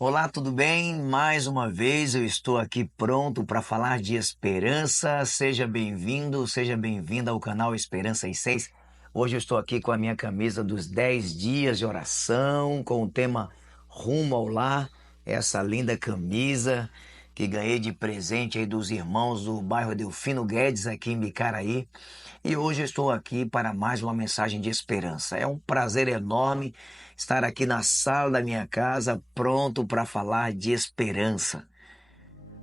Olá, tudo bem? Mais uma vez eu estou aqui pronto para falar de esperança. Seja bem-vindo, seja bem-vinda ao canal Esperança e Seis. Hoje eu estou aqui com a minha camisa dos 10 dias de oração, com o tema Rumo ao Lar. Essa linda camisa que ganhei de presente aí dos irmãos do bairro Delfino Guedes, aqui em Bicaraí. E hoje eu estou aqui para mais uma mensagem de esperança. É um prazer enorme estar aqui na sala da minha casa, pronto para falar de esperança.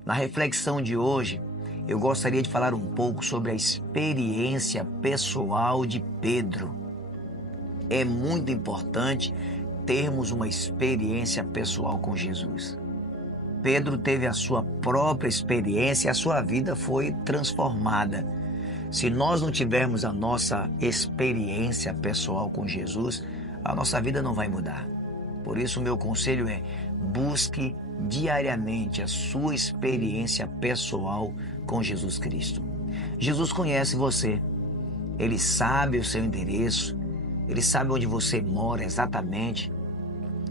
Na reflexão de hoje, eu gostaria de falar um pouco sobre a experiência pessoal de Pedro. É muito importante termos uma experiência pessoal com Jesus. Pedro teve a sua própria experiência e a sua vida foi transformada. Se nós não tivermos a nossa experiência pessoal com Jesus, a nossa vida não vai mudar. Por isso, o meu conselho é: busque diariamente a sua experiência pessoal com Jesus Cristo. Jesus conhece você, Ele sabe o seu endereço, Ele sabe onde você mora exatamente,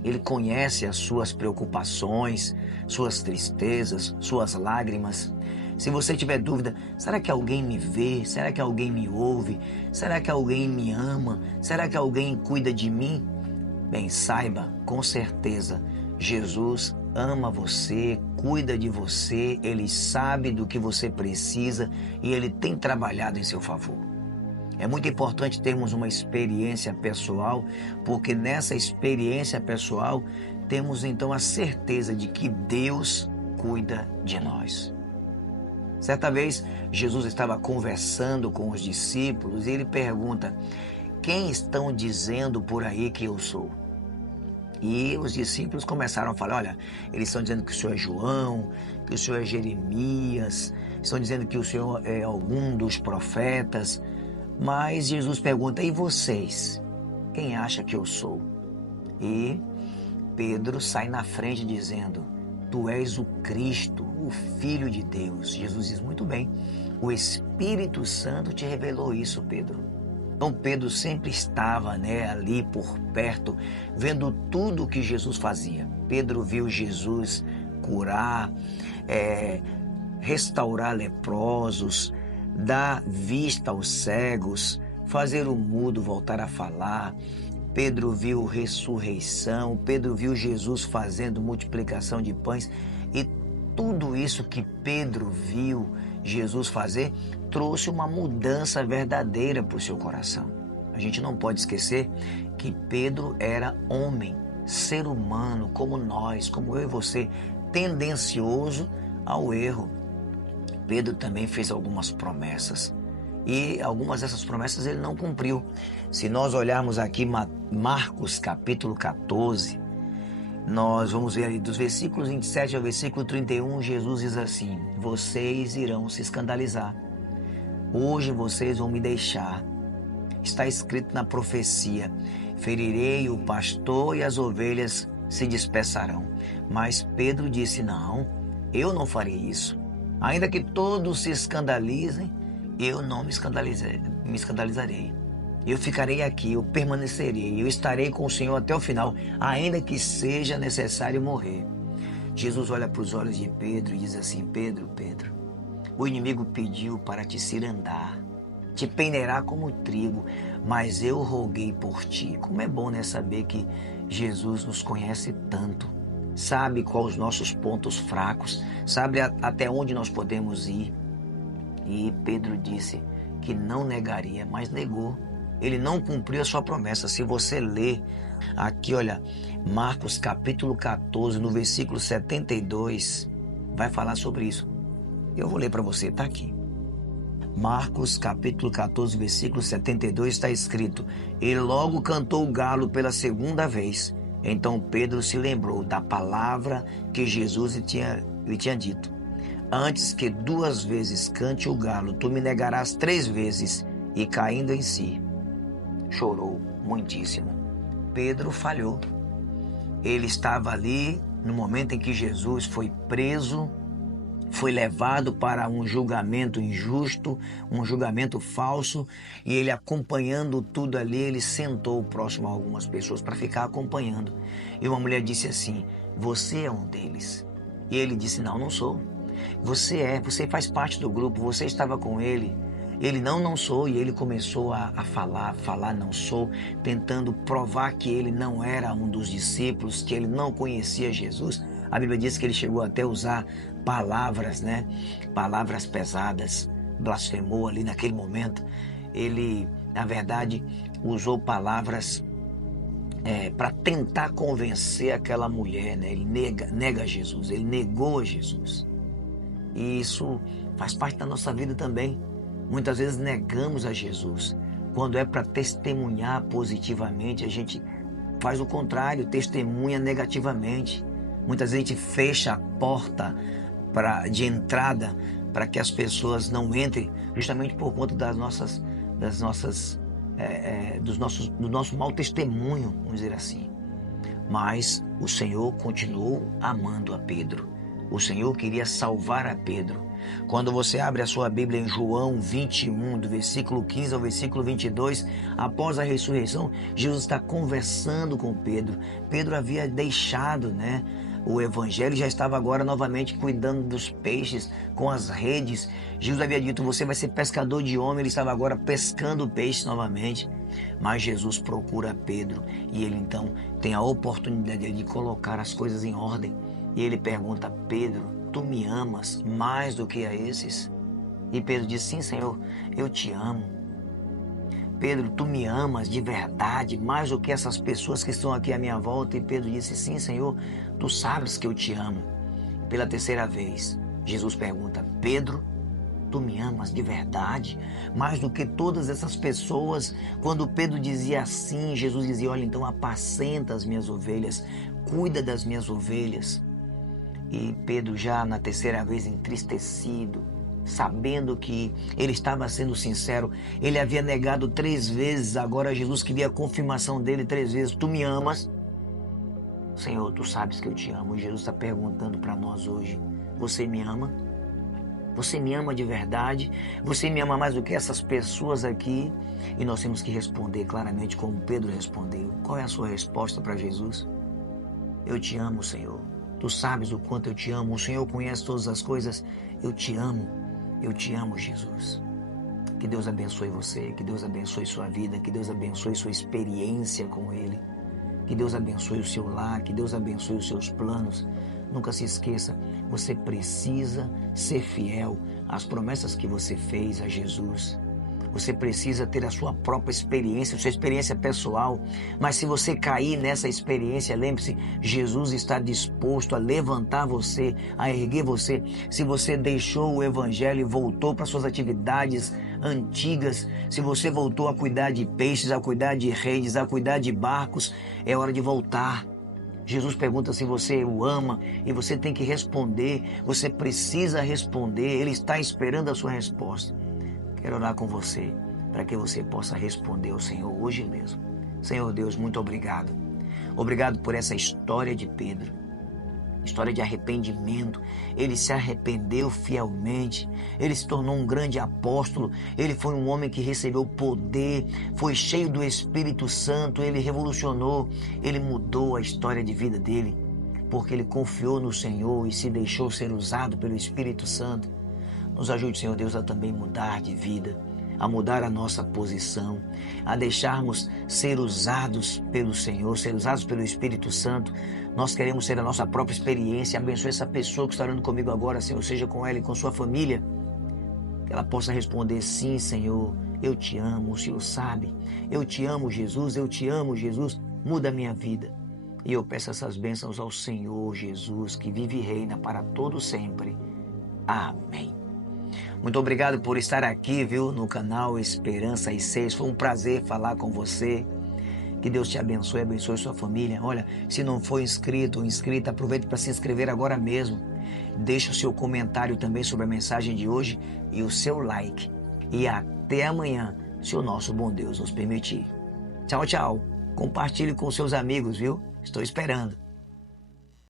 Ele conhece as suas preocupações, suas tristezas, suas lágrimas. Se você tiver dúvida, será que alguém me vê? Será que alguém me ouve? Será que alguém me ama? Será que alguém cuida de mim? Bem, saiba, com certeza, Jesus ama você, cuida de você, Ele sabe do que você precisa e Ele tem trabalhado em seu favor. É muito importante termos uma experiência pessoal, porque nessa experiência pessoal temos então a certeza de que Deus cuida de nós. Certa vez, Jesus estava conversando com os discípulos e ele pergunta: quem estão dizendo por aí que eu sou? E os discípulos começaram a falar: olha, eles estão dizendo que o Senhor é João, que o Senhor é Jeremias, estão dizendo que o Senhor é algum dos profetas. Mas Jesus pergunta: e vocês? Quem acha que eu sou? E Pedro sai na frente dizendo: tu és o Cristo, o Filho de Deus. Jesus diz: muito bem, o Espírito Santo te revelou isso, Pedro. Então Pedro sempre estava, ali por perto, vendo tudo o que Jesus fazia. Pedro viu Jesus curar, restaurar leprosos, dar vista aos cegos, fazer o mudo voltar a falar. Pedro viu ressurreição, Pedro viu Jesus fazendo multiplicação de pães, e tudo isso que Pedro viu Jesus fazer trouxe uma mudança verdadeira para o seu coração. A gente não pode esquecer que Pedro era homem, ser humano, como nós, como eu e você, tendencioso ao erro. Pedro também fez algumas promessas e algumas dessas promessas ele não cumpriu. Se nós olharmos aqui Marcos capítulo 14, nós vamos ver ali dos versículos 27 ao versículo 31, Jesus diz assim: vocês irão se escandalizar. Hoje vocês vão me deixar. Está escrito na profecia: ferirei o pastor e as ovelhas se dispersarão. Mas Pedro disse: não, eu não farei isso. Ainda que todos se escandalizem, eu não me escandalizarei. Eu ficarei aqui, eu permanecerei, eu estarei com o Senhor até o final, ainda que seja necessário morrer. Jesus olha para os olhos de Pedro e diz assim: Pedro, Pedro, o inimigo pediu para te cirandar, te peneirar como trigo, mas eu roguei por ti. Como é bom, saber que Jesus nos conhece tanto, sabe quais os nossos pontos fracos, sabe até onde nós podemos ir. E Pedro disse que não negaria, mas negou. Ele não cumpriu a sua promessa. Se você ler aqui, olha, Marcos capítulo 14, no versículo 72, vai falar sobre isso. Eu vou ler para você, está aqui. Marcos capítulo 14, versículo 72, está escrito: e logo cantou o galo pela segunda vez. Então Pedro se lembrou da palavra que Jesus lhe tinha dito: antes que 2 vezes cante o galo, tu me negarás 3 vezes. E caindo em si, chorou muitíssimo. Pedro falhou. Ele estava ali no momento em que Jesus foi preso, foi levado para um julgamento injusto, um julgamento falso, e ele, acompanhando tudo ali, ele sentou próximo a algumas pessoas para ficar acompanhando. E uma mulher disse assim: você é um deles. E ele disse, não, não sou. Você faz parte do grupo, você estava com ele. Ele, não sou. E ele começou a falar, não sou, tentando provar que ele não era um dos discípulos, que ele não conhecia Jesus. A Bíblia diz que ele chegou até a usar palavras, né? Palavras pesadas, blasfemou ali naquele momento. Ele, na verdade, usou palavras para tentar convencer aquela mulher, né? Ele nega Jesus, ele negou a Jesus. E isso faz parte da nossa vida também. Muitas vezes negamos a Jesus. Quando é para testemunhar positivamente, a gente faz o contrário, testemunha negativamente. Muitas vezes a gente fecha a porta de entrada para que as pessoas não entrem, justamente por conta do nosso mau testemunho, vamos dizer assim. Mas o Senhor continuou amando a Pedro. O Senhor queria salvar a Pedro. Quando você abre a sua Bíblia em João 21, do versículo 15 ao versículo 22, após a ressurreição, Jesus está conversando com Pedro. Pedro havia deixado, né, o evangelho, já estava agora novamente cuidando dos peixes com as redes. Jesus havia dito, você vai ser pescador de homem, ele estava agora pescando peixes novamente. Mas Jesus procura Pedro e ele então tem a oportunidade de colocar as coisas em ordem. E ele pergunta, Pedro, tu me amas mais do que a esses? E Pedro diz, sim, Senhor, eu te amo. Pedro, tu me amas de verdade, mais do que essas pessoas que estão aqui à minha volta? E Pedro disse, sim, Senhor, tu sabes que eu te amo. Pela terceira vez, Jesus pergunta, Pedro, tu me amas de verdade, mais do que todas essas pessoas? Quando Pedro dizia assim, Jesus dizia, olha, então apacenta as minhas ovelhas, cuida das minhas ovelhas. E Pedro já na terceira vez entristecido, sabendo que ele estava sendo sincero, ele havia negado 3 vezes, agora Jesus queria a confirmação dele 3 vezes, tu me amas? Senhor, tu sabes que eu te amo. E Jesus está perguntando para nós hoje, você me ama? Você me ama de verdade? Você me ama mais do que essas pessoas aqui? E nós temos que responder claramente como Pedro respondeu. Qual é a sua resposta para Jesus? Eu te amo, Senhor. Tu sabes o quanto eu te amo. O Senhor conhece todas as coisas. Eu te amo, Jesus. Que Deus abençoe você, que Deus abençoe sua vida, que Deus abençoe sua experiência com Ele. Que Deus abençoe o seu lar, que Deus abençoe os seus planos. Nunca se esqueça, você precisa ser fiel às promessas que você fez a Jesus. Você precisa ter a sua própria experiência, a sua experiência pessoal. Mas se você cair nessa experiência, lembre-se, Jesus está disposto a levantar você, a erguer você. Se você deixou o evangelho e voltou para suas atividades antigas, se você voltou a cuidar de peixes, a cuidar de redes, a cuidar de barcos, é hora de voltar. Jesus pergunta se você o ama e você tem que responder. Você precisa responder. Ele está esperando a sua resposta. Quero orar com você para que você possa responder ao Senhor hoje mesmo. Senhor Deus, muito obrigado. Obrigado por essa história de Pedro. História de arrependimento. Ele se arrependeu fielmente. Ele se tornou um grande apóstolo. Ele foi um homem que recebeu poder. Foi cheio do Espírito Santo. Ele revolucionou. Ele mudou a história de vida dele. Porque ele confiou no Senhor e se deixou ser usado pelo Espírito Santo. Nos ajude, Senhor Deus, a também mudar de vida, a mudar a nossa posição, a deixarmos ser usados pelo Senhor, ser usados pelo Espírito Santo. Nós queremos ser a nossa própria experiência. Abençoe essa pessoa que está orando comigo agora, Senhor, seja com ela e com sua família. Que ela possa responder, sim, Senhor, eu te amo, o Senhor sabe. Eu te amo, Jesus, eu te amo, Jesus. Muda a minha vida. E eu peço essas bênçãos ao Senhor Jesus, que vive e reina para todo sempre. Amém. Muito obrigado por estar aqui, viu, no canal Esperança e 6. Foi um prazer falar com você. Que Deus te abençoe, abençoe sua família. Olha, se não for inscrito ou inscrita, aproveite para se inscrever agora mesmo. Deixe o seu comentário também sobre a mensagem de hoje e o seu like. E até amanhã, se o nosso bom Deus nos permitir. Tchau, tchau. Compartilhe com seus amigos, viu? Estou esperando.